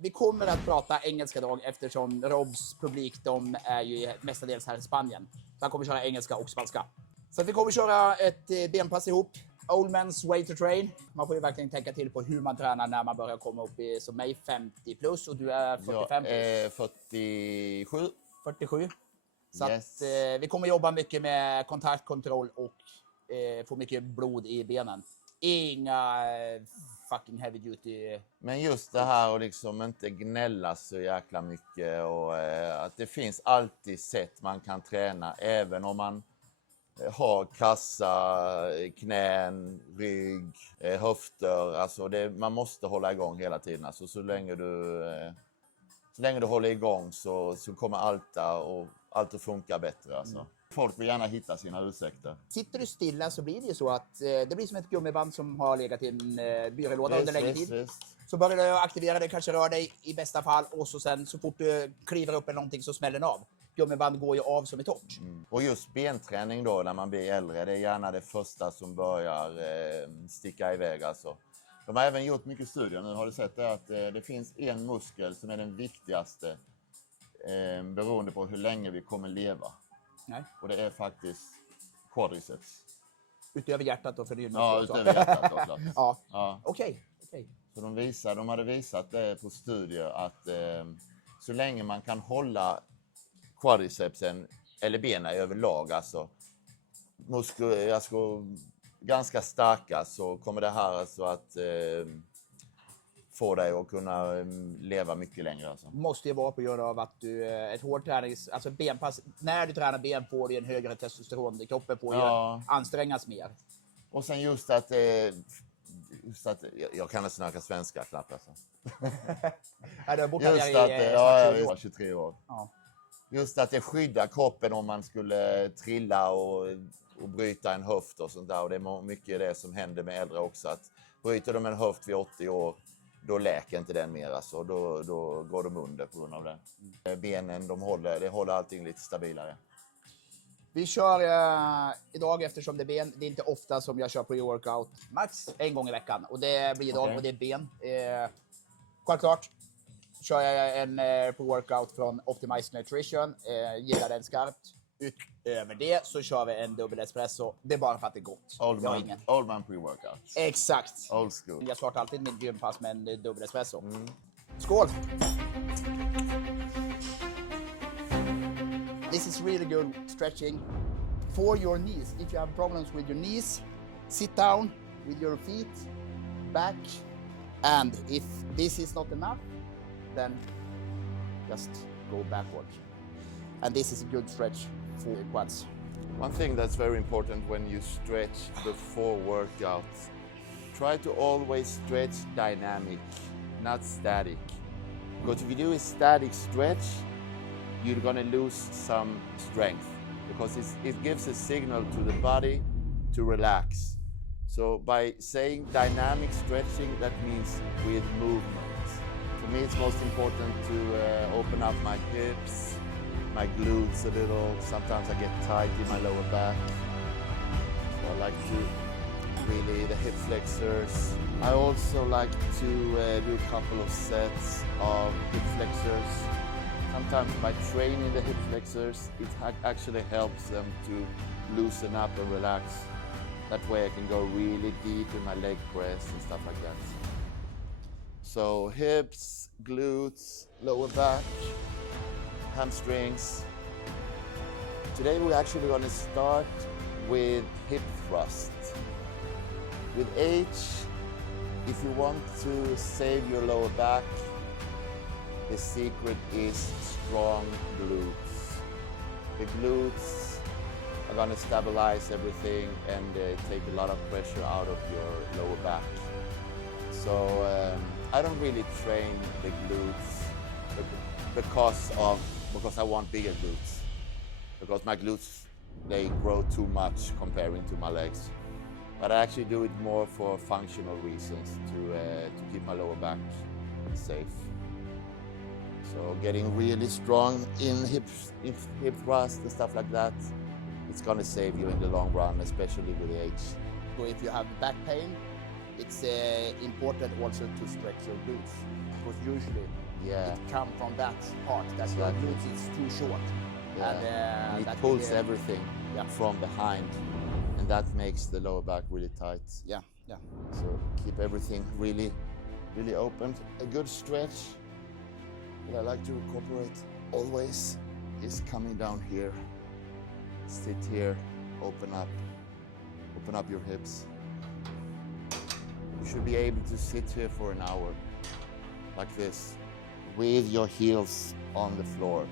Vi kommer att prata engelska idag eftersom Robs publik, de är ju mestadels här i Spanien. Så han kommer köra engelska och spanska. Så att vi kommer köra ett benpass ihop. Old man's way to train. Man får ju verkligen tänka till på hur man tränar när man börjar komma upp i, som mig, 50 plus och du är 45 plus. Jag är 47. 47. Så Yes. att vi kommer jobba mycket med kontaktkontroll och få mycket blod i benen. Inga fucking heavy duty. Men just det här och liksom inte gnälla så jäkla mycket och att det finns alltid sätt man kan träna även om man har kassa, knän, rygg, höfter. Alltså man måste hålla igång hela tiden. Alltså så länge du håller igång så kommer allt att funka bättre. Alltså. Folk vill gärna hitta sina ursäkter. Sitter du stilla så blir det ju så att det blir som ett gummiband som har legat i en byrålåda under längre tid. Visst. Så börjar du aktivera det, kanske rör dig i bästa fall och sen så fort du kliver upp eller någonting så smäller den av. Gummiband går ju av som ett torrt. Och just benträning då när man blir äldre, det är gärna det första som börjar sticka iväg. Alltså. De har även gjort mycket studier nu, har du sett det, att det finns en muskel som är den viktigaste beroende på hur länge vi kommer leva. Nej. Och det är faktiskt quadriceps. Utöver hjärtat och för din Ja, utöver hjärtat då, klart. Ja. Okej. Så de hade visat det på studier att så länge man kan hålla quadricepsen eller benen överlag, alltså ganska starka, så kommer det här alltså att få dig att kunna leva mycket längre. Alltså. Måste ju vara på grund av att du ett hårt tränings, alltså benpass, när du tränar ben får du en högre testosteron, kroppen får ju ansträngas mer. Och sen just att jag kan snacka svenska knappt alltså. Ja, du har bott just här i 23 år. Ja. Just att det skyddar kroppen om man skulle trilla och bryta en höft och sånt där. Och det är mycket det som händer med äldre också. Att bryter de en höft vid 80 år, då läker inte den mer. Alltså. Då går de under på grund av det. Benen, det håller allting lite stabilare. Vi kör idag eftersom det är ben. Det är inte ofta som jag kör pre-workout. Max en gång i veckan. Och det blir idag och det är ben. Självklart kör jag en pre-workout från Optimized Nutrition. Gillar den skarpt. Utöver det så kör vi en dubbel espresso. Det är bara för att det är gott. Old man pre-workout. Exakt. Old school. Jag startar alltid mitt gympass med en dubbel espresso. Skål! This is really good stretching for your knees. If you have problems with your knees, sit down with your feet back. And if this is not enough, then just go backwards. And this is a good stretch for your quads. One thing that's very important when you stretch before workouts, try to always stretch dynamic, not static. Because if you do a static stretch, you're gonna lose some strength because it gives a signal to the body to relax. So by saying dynamic stretching, that means with movement. For me, it's most important to open up my hips, my glutes a little. Sometimes I get tight in my lower back. So I like to really the hip flexors. I also like to do a couple of sets of hip flexors. Sometimes by training the hip flexors, it actually helps them to loosen up and relax. That way I can go really deep in my leg press and stuff like that. So hips, glutes, lower back, hamstrings. Today we're actually going to start with hip thrust. With age, if you want to save your lower back, the secret is strong glutes. The glutes are going to stabilize everything and take a lot of pressure out of your lower back. So I don't really train the glutes because I want bigger glutes. Because my glutes, they grow too much comparing to my legs. But I actually do it more for functional reasons to keep my lower back safe. So getting really strong in hip thrust and stuff like that, it's gonna save you in the long run, especially with age. So if you have back pain, it's important also to stretch your glutes. because usually Yeah. it comes from that part, that your Exactly. glutes is too short. Yeah. And And that it pulls will be- everything Yeah. from behind, and that makes the lower back really tight. Yeah, yeah. So keep everything really, really open. A good stretch that I like to incorporate always is coming down here. Sit here, open up your hips. You should be able to sit here for an hour, like this, with your heels on the floor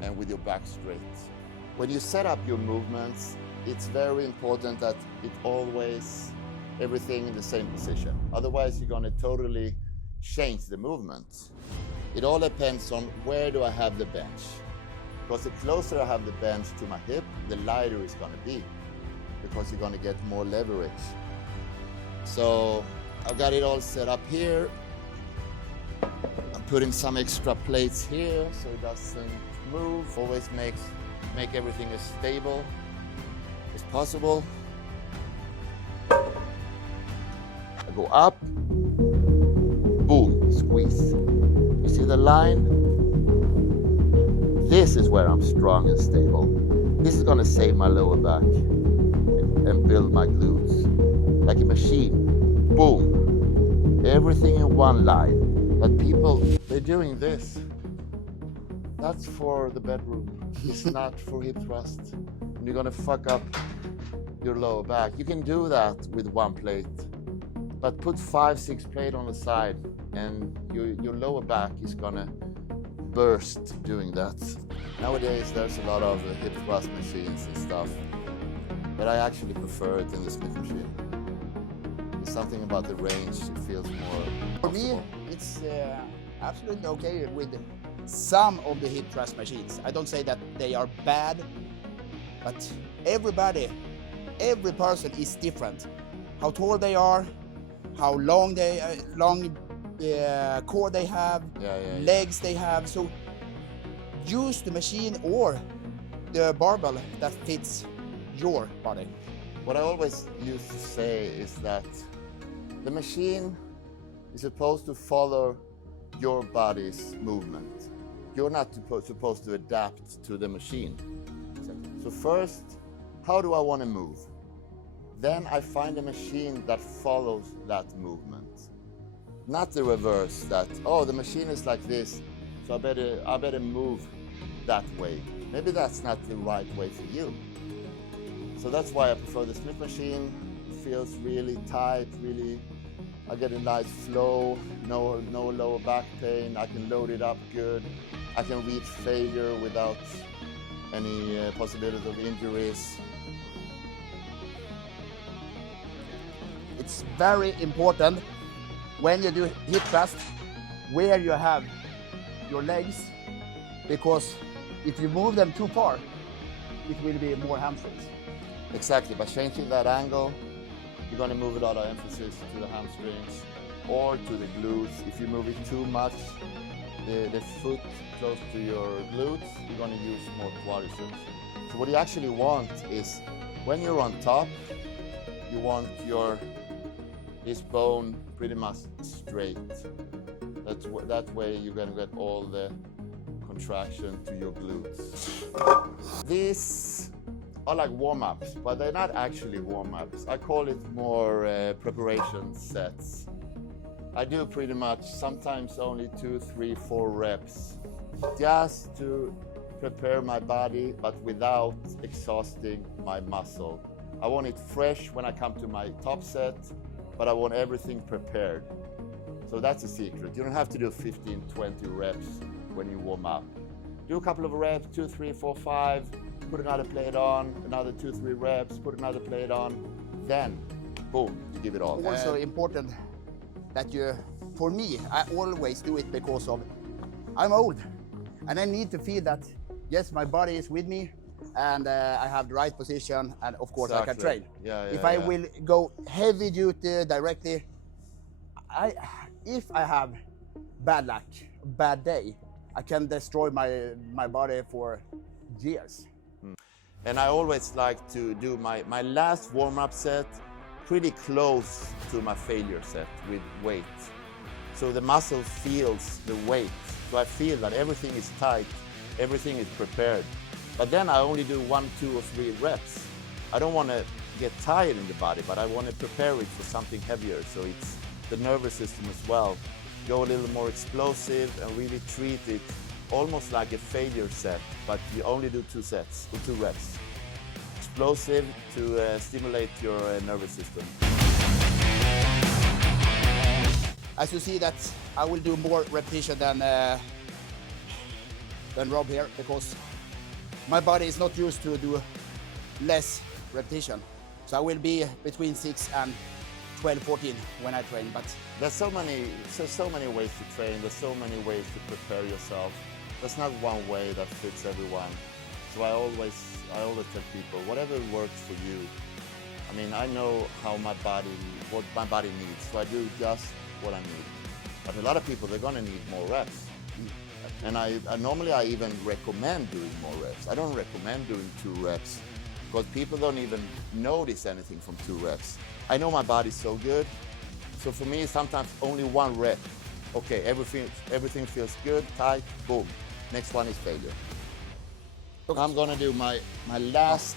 and with your back straight. When you set up your movements, it's very important that it always, everything in the same position. Otherwise, you're gonna totally change the movement. It all depends on where do I have the bench. Because the closer I have the bench to my hip, the lighter it's gonna be. Because you're gonna get more leverage. So I've got it all set up here. I'm putting some extra plates here so it doesn't move. Always make everything as stable as possible. I go up, boom, squeeze. You see the line? This is where I'm strong and stable. This is gonna save my lower back and build my glutes. Like a machine, boom. Everything in one line. But people, they're doing this. That's for the bedroom. It's not for hip thrust. And you're gonna fuck up your lower back. You can do that with one plate, but put 5-6 plate on the side and your lower back is gonna burst doing that. Nowadays there's a lot of hip thrust machines and stuff, but I actually prefer it in the Smith machine. There's something about the range, it feels more For me, it's absolutely okay with some of the hip thrust machines. I don't say that they are bad, but every person is different. How tall they are, how long core they have, legs they have. So use the machine or the barbell that fits your body. What I always used to say is that the machine is supposed to follow your body's movement. You're not supposed to adapt to the machine. So first, how do I want to move? Then I find a machine that follows that movement. Not the reverse, that, oh, the machine is like this, so I better move that way. Maybe that's not the right way for you. So that's why I prefer the Smith machine. It feels really tight, really, I get a nice flow, no lower back pain. I can load it up good. I can reach failure without any possibility of injuries. It's very important when you do hip thrust where you have your legs, because if you move them too far, it will be more hamstrings. Exactly, by changing that angle, you're going to move a lot of emphasis to the hamstrings or to the glutes. If you move it too much, the foot close to your glutes, you're going to use more quadriceps. So what you actually want is, when you're on top, you want this bone pretty much straight. That way you're going to get all the contraction to your glutes. These are like warm-ups, but they're not actually warm-ups. I call it more preparation sets. I do pretty much sometimes only 2, 3, 4 reps just to prepare my body, but without exhausting my muscle. I want it fresh when I come to my top set, but I want everything prepared. So that's the secret. You don't have to do 15, 20 reps when you warm up. Do a couple of reps, 2, 3, 4, 5, put another plate on, another 2, 3 reps, put another plate on, then boom, you give it all. Also important that for me, I always do it because of I'm old and I need to feel that, yes, my body is with me and I have the right position, and of course I can train. If I will go heavy duty directly, if I have bad luck, bad day, I can destroy my body for years. And I always like to do my last warm-up set pretty close to my failure set with weight. So the muscle feels the weight. So I feel that everything is tight, everything is prepared. But then I only do 1, 2, or 3 reps. I don't want to get tired in the body, but I want to prepare it for something heavier. So it's the nervous system as well. Go a little more explosive and really treat it almost like a failure set, but you only do 2 sets or 2 reps. Explosive to stimulate your nervous system. As you see that I will do more repetition than Rob here, because my body is not used to do less repetition. So I will be between 6 and 12, 14 when I train. But there's so many ways to train. There's so many ways to prepare yourself. There's not one way that fits everyone. So I always tell people, whatever works for you. I mean, I know what my body needs, so I do just what I need. But a lot of people, they're gonna need more reps. And I normally even recommend doing more reps. I don't recommend doing 2 reps because people don't even notice anything from 2 reps. I know my body's so good. So for me, sometimes only 1 rep. Okay, everything feels good, tight, boom. Next one is failure. Okay. I'm gonna do my last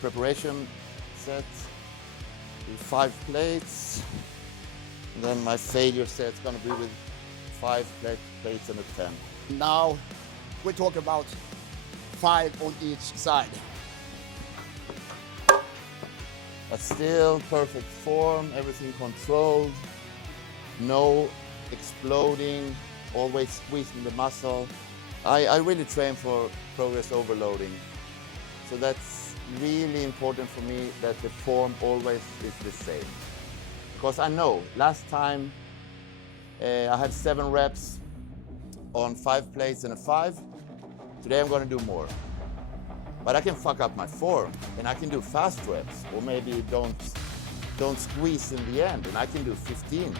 preparation set with 5 plates. And then my failure set's gonna be with 5 plates and a 10. Now we talk about 5 on each side. But still perfect form, everything controlled, no exploding, always squeezing the muscle. I really train for progress overloading. So that's really important for me that the form always is the same. Because I know last time I had 7 reps on 5 plates and a 5. Today I'm going to do more. But I can fuck up my form and I can do fast reps, or maybe don't squeeze in the end and I can do 15.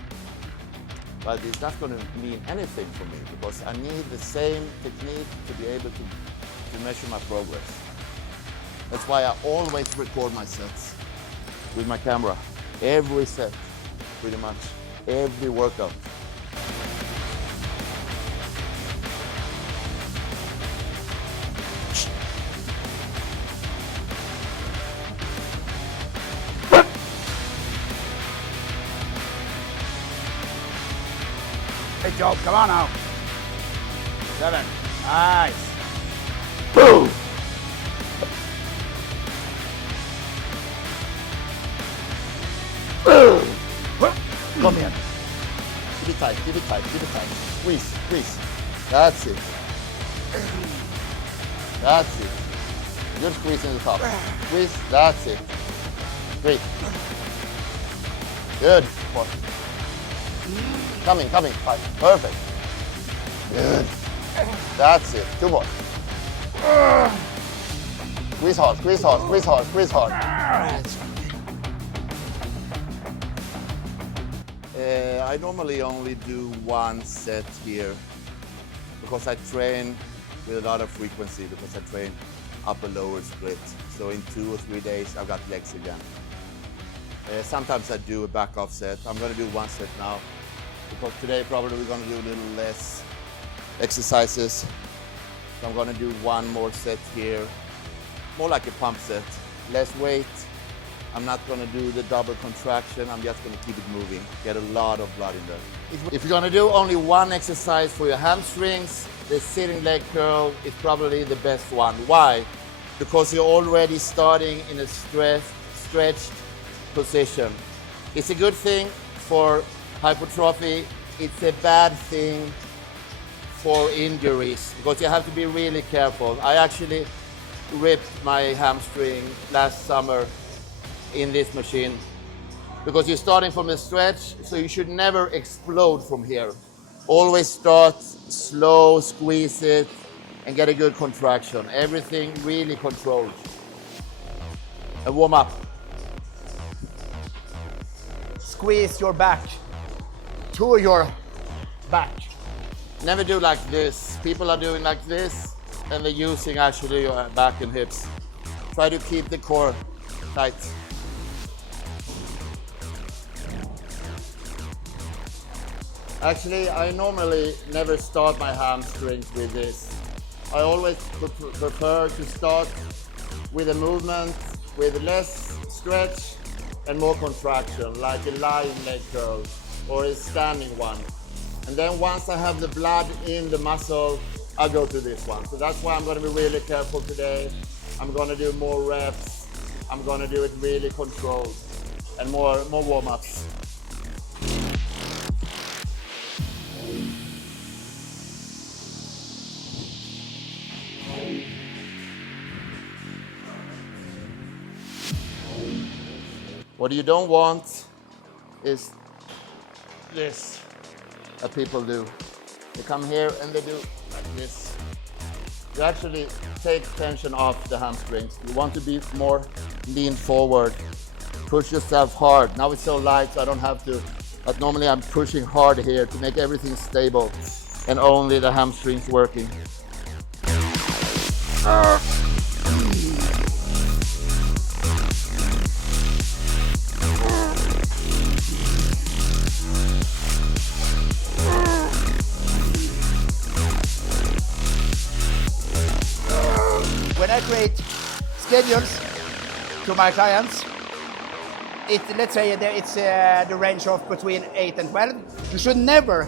But it's not going to mean anything for me because I need the same technique to be able to measure my progress. That's why I always record my sets with my camera. Every set, pretty much, every workout. Great job, come on now. 7, nice. Boom! Come here. Keep it tight, keep it tight, keep it tight. Squeeze, squeeze. That's it. That's it. Good squeeze in the top. Squeeze, that's it. Great. Good. Coming, coming. Perfect. Good. That's it. 2 more. Squeeze hard, squeeze hard, squeeze hard, squeeze hard. I normally only do 1 set here because I train with a lot of frequency, because I train upper lower split. So in 2 or 3 days I've got legs again. Sometimes I do a back off set. I'm going to do 1 set now because today probably we're going to do a little less exercises. So I'm going to do 1 more set here, more like a pump set, less weight. I'm not going to do the double contraction. I'm just going to keep it moving, get a lot of blood in there. If you're going to do only 1 exercise for your hamstrings, the sitting leg curl is probably the best one. Why? Because you're already starting in a stretched position. It's a good thing for hypertrophy. It's a bad thing for injuries because you have to be really careful. I actually ripped my hamstring last summer in this machine because you're starting from a stretch, so you should never explode from here. Always start slow, squeeze it, and get a good contraction. Everything really controlled. And warm up. Squeeze your back to your back. Never do like this. People are doing like this, and they're using actually your back and hips. Try to keep the core tight. Actually, I normally never start my hamstrings with this. I always prefer to start with a movement with less stretch and more contraction, like a lying leg curl or a standing one. And then once I have the blood in the muscle, I'll go to this one. So that's why I'm going to be really careful today. I'm going to do more reps. I'm going to do it really controlled and more warm-ups. What you don't want is this that people do. They come here and they do like this. You actually take tension off the hamstrings. You want to be more lean forward. Push yourself hard. Now it's so light, so I don't have to. But normally I'm pushing hard here to make everything stable and only the hamstrings working. When I create schedules to my clients, let's say it's the range of between 8 and 12. You should never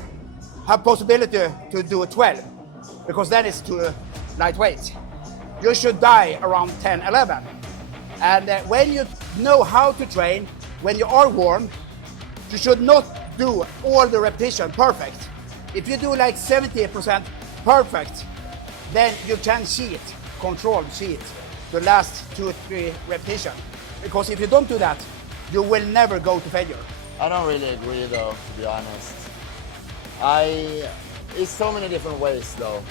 have possibility to do 12, because then it's too lightweight. You should die around 10, 11. And when you know how to train, when you are warm, you should not do all the repetition perfect. If you do like 70% perfect, then you can cheat. Control cheat the last 2 or 3 repetitions, because if you don't do that, you will never go to failure. I don't really agree though, to be honest. It's so many different ways though.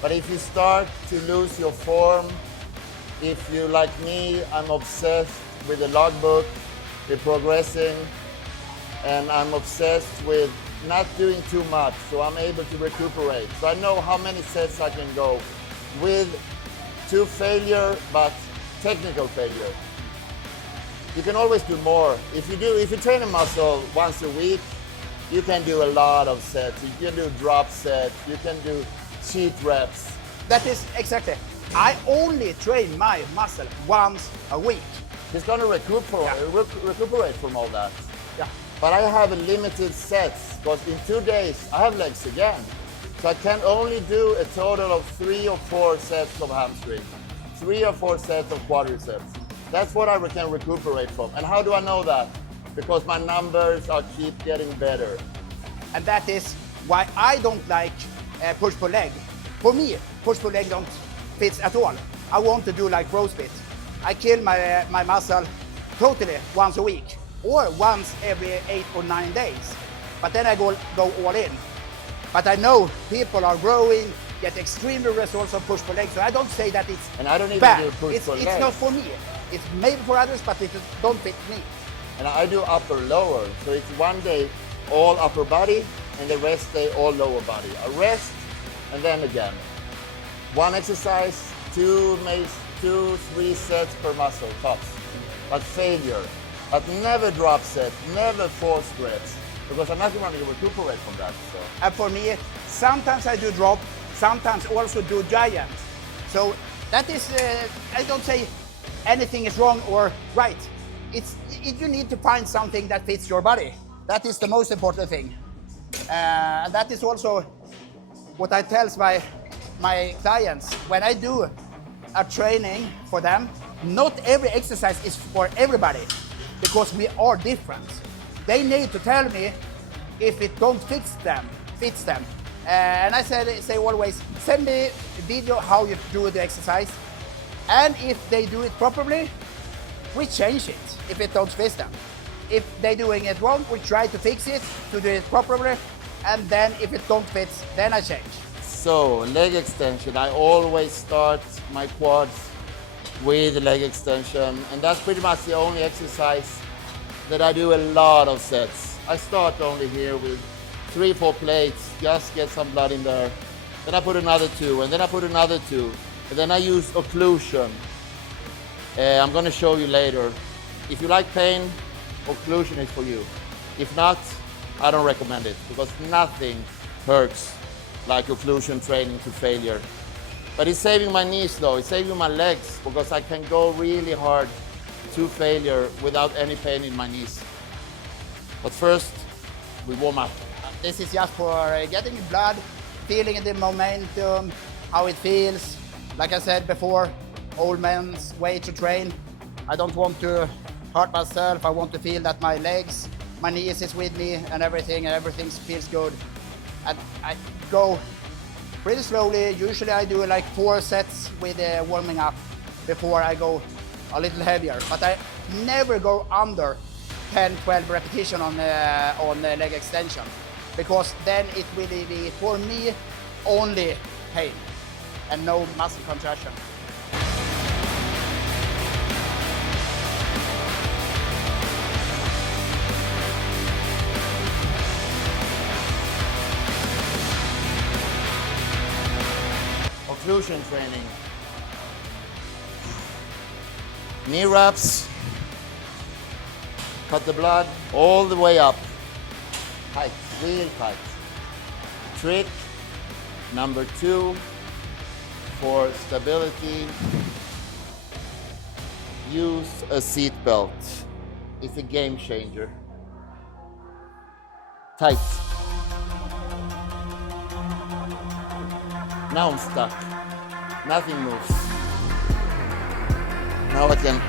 But if you start to lose your form, if you like me, I'm obsessed with the logbook, with progressing, and I'm obsessed with not doing too much, so I'm able to recuperate. So I know how many sets I can go with to failure, but technical failure. You can always do more. If you train a muscle once a week, you can do a lot of sets. You can do drop sets, you can do cheat reps. That is exactly. I only train my muscle once a week. It's gonna recuperate from all that. Yeah. But I have a limited sets, because in 2 days I have legs again. So I can only do a total of 3 or 4 sets of hamstring, 3 or 4 sets of quadriceps. That's what I can recuperate from. And how do I know that? Because my numbers keep getting better. And that is why I don't like push-pull leg. For me, push-pull leg don't fit at all. I want to do like CrossFit. I kill my muscle totally once a week, or once every 8 or 9 days. But then I go all in. But I know people are growing, get extreme results of push-pull legs, so I don't say that it's and I don't even bad. do push-pull legs. It's not for me. It's maybe for others, but it don't fit me. And I do upper lower, so it's one day all upper body and the rest day all lower body. I rest and then again. One exercise, 2, 3 sets per muscle, tops. But failure. But never drop set, never force reps, because I'm not going to recuperate from that. So. And for me, sometimes I do drop, sometimes also do giant. So that is, I don't say anything is wrong or right. You need to find something that fits your body. That is the most important thing. And that is also what I tell my clients. When I do a training for them, not every exercise is for everybody, because we are different. They need to tell me if it don't fits them. And I say always, send me a video how you do the exercise. And if they do it properly, we change it if it don't fit them. If they're doing it wrong, we try to fix it, to do it properly. And then if it don't fit, then I change. So leg extension, I always start my quads with leg extension. And that's pretty much the only exercise that I do a lot of sets. I start only here with 3, 4 plates, just get some blood in there. Then I put another 2, and then I put another 2. And then I use occlusion. I'm gonna show you later. If you like pain, occlusion is for you. If not, I don't recommend it because nothing hurts like occlusion training to failure. But it's saving my knees though, it's saving my legs because I can go really hard to failure without any pain in my knees. But first, we warm up. This is just for getting blood, feeling the momentum, how it feels. Like I said before, old man's way to train. I don't want to hurt myself. I want to feel that my legs, my knees is with me and everything feels good. And I go pretty slowly. Usually I do like 4 sets with warming up before I go a little heavier. But I never go under 10, 12 repetition on the leg extension, because then it will be, for me, only pain and no muscle contraction. Occlusion training. Knee wraps. Cut the blood all the way up. Tight, real tight. Trick number 2 for stability. Use a seat belt. It's a game changer. Tight. Now I'm stuck. Nothing moves. Now I can.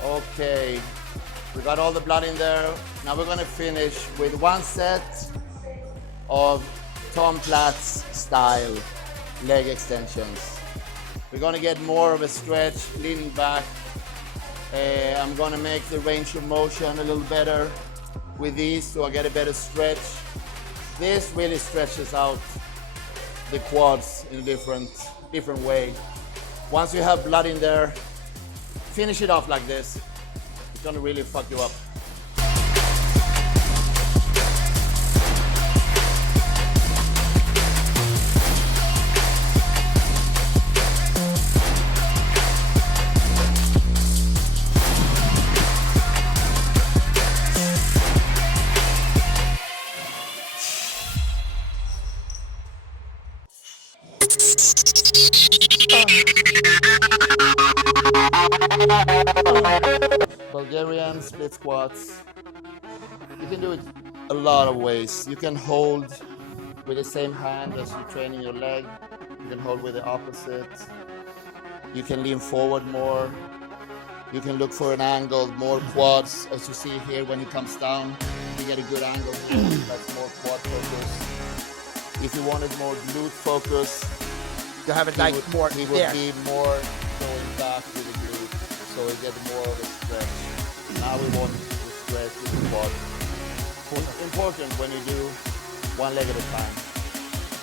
Okay, we got all the blood in there. Now we're gonna finish with 1 set of Tom Platz style leg extensions. We're gonna get more of a stretch, leaning back. I'm gonna make the range of motion a little better with these so I get a better stretch. This really stretches out the quads in a different way. Once you have blood in there, finish it off like this. It's gonna really fuck you up. Bulgarian split squats. You can do it a lot of ways. You can hold with the same hand as you're training your leg. You can hold with the opposite. You can lean forward more. You can look for an angle, more quads. As you see here, when it comes down, you get a good angle. That's more quad focus. If you wanted more glute focus, You have it like more he would be more going back to the glute, so we get more of a stretch. Now we want to stretch in the quad. It's important when you do 1 leg at a time.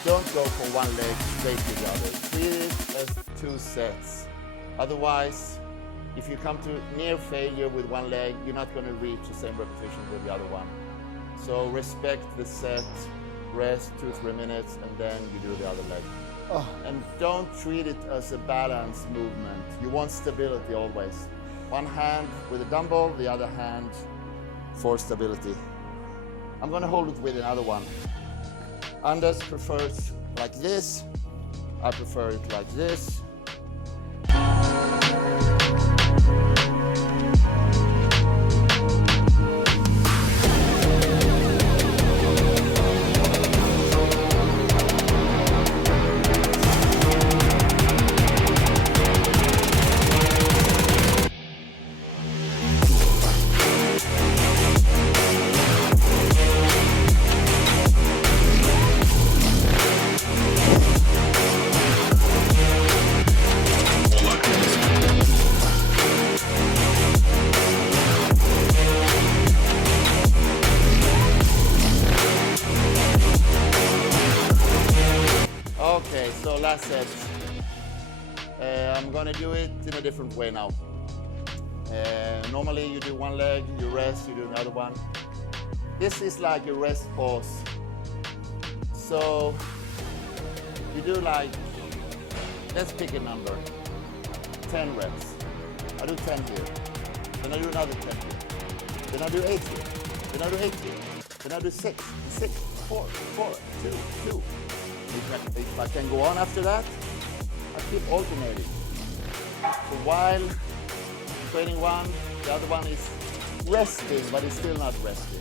Don't go from 1 leg straight to the other. Treat it as 2 sets. Otherwise, if you come to near failure with 1 leg, you're not going to reach the same repetition with the other one. So respect the set, rest 2-3 minutes, and then you do the other leg. And don't treat it as a balance movement. You want stability always. One hand with a dumbbell, the other hand for stability. I'm gonna hold it with another one. Anders prefers like this. I prefer it like this. Okay, so last set. I'm gonna do it in a different way now. Normally you do one leg, you rest, you do another one. This is like a rest pause. So you do like, let's pick a number, 10 reps. I do 10 here, then I do another 10 here, then I do 8 here, then I do 8 here, then I do 6, 4, 2. If I can go on after that, I keep alternating. So while training one, the other one is resting, but it's still not resting.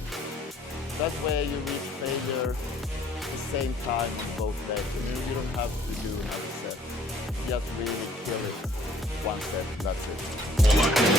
That way you reach failure at the same time on both legs. And you don't have to do another set. Just really kill it one set, that's it.